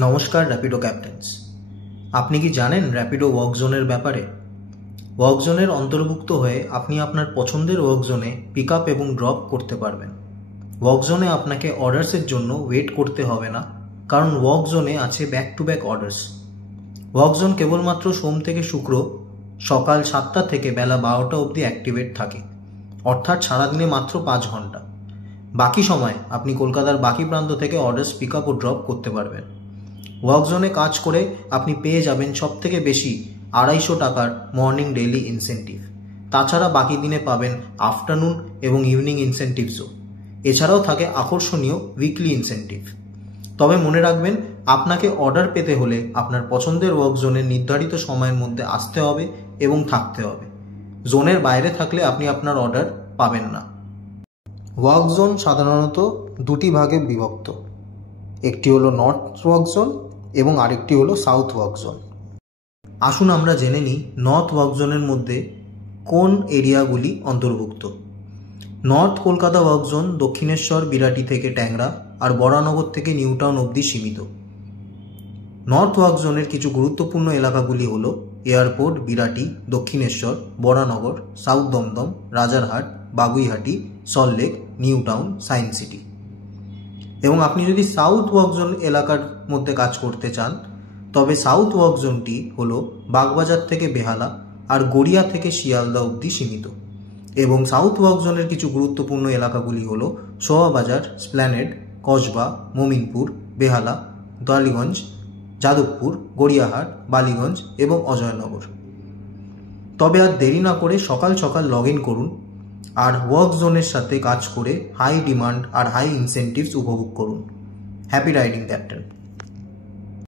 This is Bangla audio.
নমস্কার র্যাপিডো ক্যাপ্টেন্স। আপনি কি জানেন র্যাপিডো ওয়ার্ক জোনের ব্যাপারে? ওয়ার্ক জোনের অন্তর্ভুক্ত হয়ে আপনি আপনার পছন্দের ওয়ার্ক জোনে পিক আপ এবং ড্রপ করতে পারবেন। ওয়ার্ক জোনে আপনাকে অর্ডার্সের জন্য ওয়েট করতে হবে না, কারণ ওয়ার্ক জোনে আছে back to back orders. Work zone কেবলমাত্র সোম থেকে শুক্র সকাল 7টা থেকে বেলা 12টা অবধি অ্যাক্টিভেট থাকে, অর্থাৎ সারাদিনে মাত্র 5 ঘন্টা। বাকি সময় আপনি কলকাতার বাকি প্রান্ত থেকে অর্ডার্স পিক আপ ও ড্রপ করতে পারবেন। ওয়ার্ক জোনে কাজ করে আপনি পেয়ে যাবেন সবথেকে বেশি 250 টাকার মর্নিং ডেইলি ইনসেন্টিভ। তাছাড়া বাকি দিনে পাবেন আফটারনুন এবং ইভিনিং ইনসেন্টিভসও। এছাড়াও থাকে আকর্ষণীয় উইকলি ইনসেন্টিভ। তবে মনে রাখবেন, আপনাকে অর্ডার পেতে হলে আপনার পছন্দের ওয়ার্ক জোনের নির্ধারিত সময়ের মধ্যে আসতে হবে এবং থাকতে হবে। জোনের বাইরে থাকলে আপনি আপনার অর্ডার পাবেন না। ওয়ার্ক জোন সাধারণত দুটি ভাগে বিভক্ত। একটি হলো নর্থ ওয়ার্ক জোন এবং আরেকটি হলো সাউথ ওয়ার্ক জোন। আসুন আমরা জেনে নিই নর্থ ওয়ার্ক জোনের মধ্যে কোন এরিয়াগুলি অন্তর্ভুক্ত। North Kolkata work zone Dakshineswar, Birati থেকে ট্যাংরা আর বরানগর থেকে নিউ টাউন অবধি সীমিত। নর্থ ওয়ার্ক জোনের কিছু গুরুত্বপূর্ণ এলাকাগুলি হলো airport, Birati, Dakshineswar, Baranagar, South Dum Dum, Rajarhat, Baguiati, Salt Lake, New Town, Science City. এবং আপনি যদি সাউথ ওয়ার্ক জোন এলাকার মধ্যে কাজ করতে চান, তবে সাউথ ওয়ার্ক জোনটি হলো বাগবাজার থেকে বেহালা আর গড়িয়া থেকে শিয়ালদা অবধি সীমিত। এবং সাউথ ওয়ার্ক জোনের কিছু গুরুত্বপূর্ণ এলাকাগুলি হলো শোভাবাজার, স্প্ল্যানেড, কসবা, মমিনপুর, বেহালা, টালিগঞ্জ, যাদবপুর, গড়িয়াহাট, বালিগঞ্জ এবং অজয়নগর। তবে আর দেরি না করে সকাল সকাল লগ ইন করুন আর ওয়ার্ক জোনের সাথে কাজ করে হাই ডিমান্ড আর হাই ইনসেন্টিভস উপভোগ করুন। Happy riding captain.